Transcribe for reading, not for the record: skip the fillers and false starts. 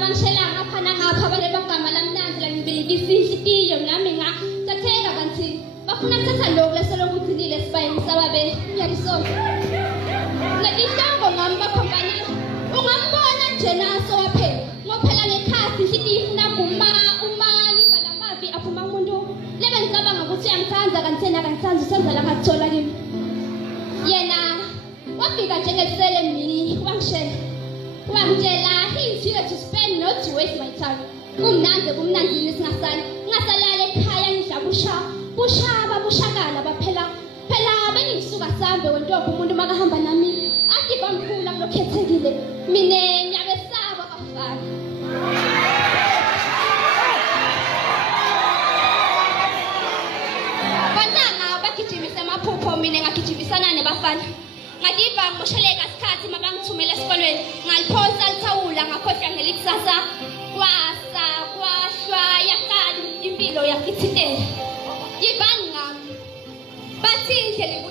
bangishelanga phana ngapha bale bagama lamnandi langibelikisa inhlitiyo nami ngatheka kanti bafuna kuthatha lokhu leselokugcinile esibayeni sababe yarisonke ngihlongo ngami bakhombana ungambona nje naso waphela ngophela ngekhasi inhlitiyo ifuna umali balamavi aphuma umuntu lebe ngicabanga ukuthi uyangithanda kanti yena akangithandi usenza la ngakuthola kimi yena wafika njengekusele mini wangitshela he's here to spend not to waste my time kumnandini singasalala ekhaya ngidla bushakala phela bengisuka sambe wentombi umuntu makahamba nami athi bamkhulu akulokhethekile mina ngiyabesaba bafana bantanga bagijimise amaphupho mina ngagijimisana nebafana ngadiva ngosheleka isikhathi mabangithumela esikolweni ngaliphosa lithawula ngakhohlwa ngelikusasa kwahlwa yakali impilo yakithitela yibani ngami bathi indlela